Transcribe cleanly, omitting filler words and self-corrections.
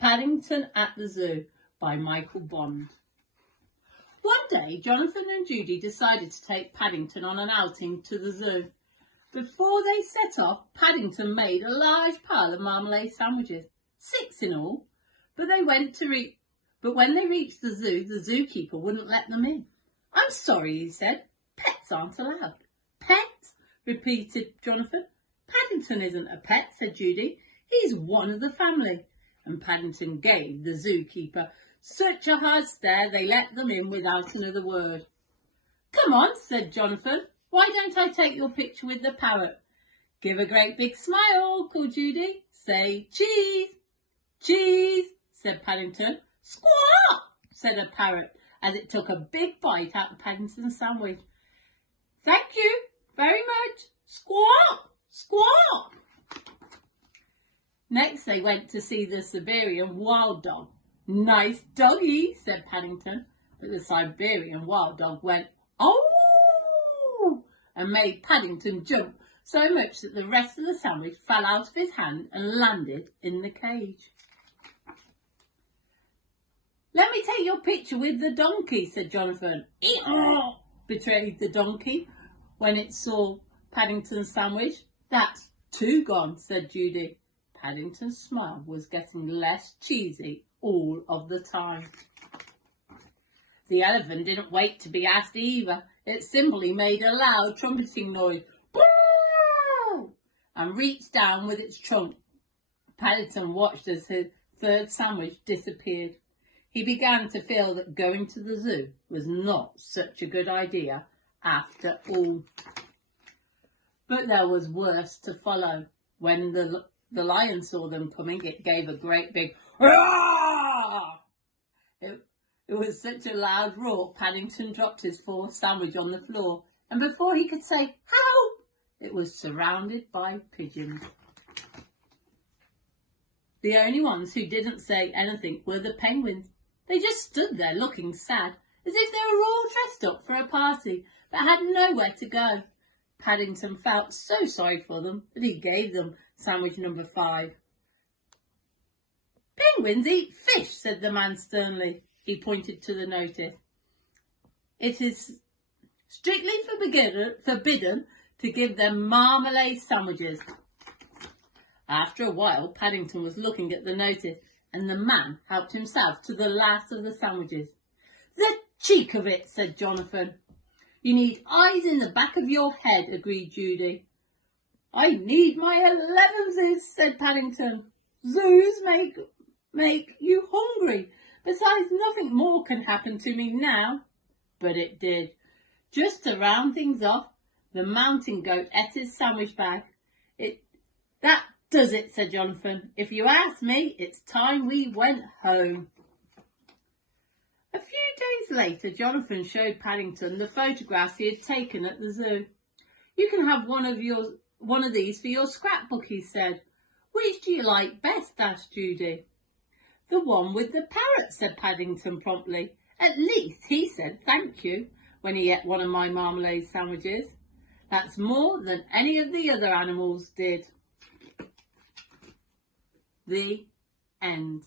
Paddington at the Zoo by Michael Bond. One day, Jonathan and Judy decided to take Paddington on an outing to the zoo. Before they set off, Paddington made a large pile of marmalade sandwiches, 6 in all, but when they reached the zoo, the zookeeper wouldn't let them in. "I'm sorry," he said, "pets aren't allowed." "Pets?" repeated Jonathan. "Paddington isn't a pet," said Judy. "He's one of the family." And Paddington gave the zookeeper such a hard stare they let them in without another word. "Come on," said Jonathan. "Why don't I take your picture with the parrot?" "Give a great big smile," called Judy. "Say cheese." "Cheese," said Paddington. "Squawk," said a parrot as it took a big bite out of Paddington's sandwich. "Thank you very much. Squawk, squawk." Next they went to see the Siberian wild dog. "Nice doggy," said Paddington, but the Siberian wild dog went, "Oh!" and made Paddington jump so much that the rest of the sandwich fell out of his hand and landed in the cage. "Let me take your picture with the donkey," said Jonathan. "Ew!" betrayed the donkey when it saw Paddington's sandwich. "That's 2 gone," said Judy. Paddington's smile was getting less cheesy all of the time. The elephant didn't wait to be asked either. It simply made a loud trumpeting noise, "Boo!" and reached down with its trunk. Paddington watched as his 3rd sandwich disappeared. He began to feel that going to the zoo was not such a good idea after all. But there was worse to follow. When the lion saw them coming, it gave a great big roar. It was such a loud roar, Paddington dropped his 4th sandwich on the floor, and before he could say "help," it was surrounded by pigeons. The only ones who didn't say anything were the penguins. They just stood there looking sad, as if they were all dressed up for a party, but had nowhere to go. Paddington felt so sorry for them that he gave them sandwich number 5. "Penguins eat fish," said the man sternly. He pointed to the notice. "It is strictly forbidden to give them marmalade sandwiches." After a while, Paddington was looking at the notice, and the man helped himself to the last of the sandwiches. "The cheek of it," said Jonathan. "You need eyes in the back of your head," agreed Judy. "I need my 11s, said Paddington. "Zoos make you hungry. Besides, nothing more can happen to me now." But it did. Just to round things off, the mountain goat ate his sandwich bag. "That does it," said Jonathan. "If you ask me, it's time we went home." A few days later, Jonathan showed Paddington the photographs he had taken at the zoo. "You can have one of these for your scrapbook," he said. "Which do you like best?" asked Judy. "The one with the parrot," said Paddington promptly. "At least he said thank you when he ate one of my marmalade sandwiches. That's more than any of the other animals did." The end.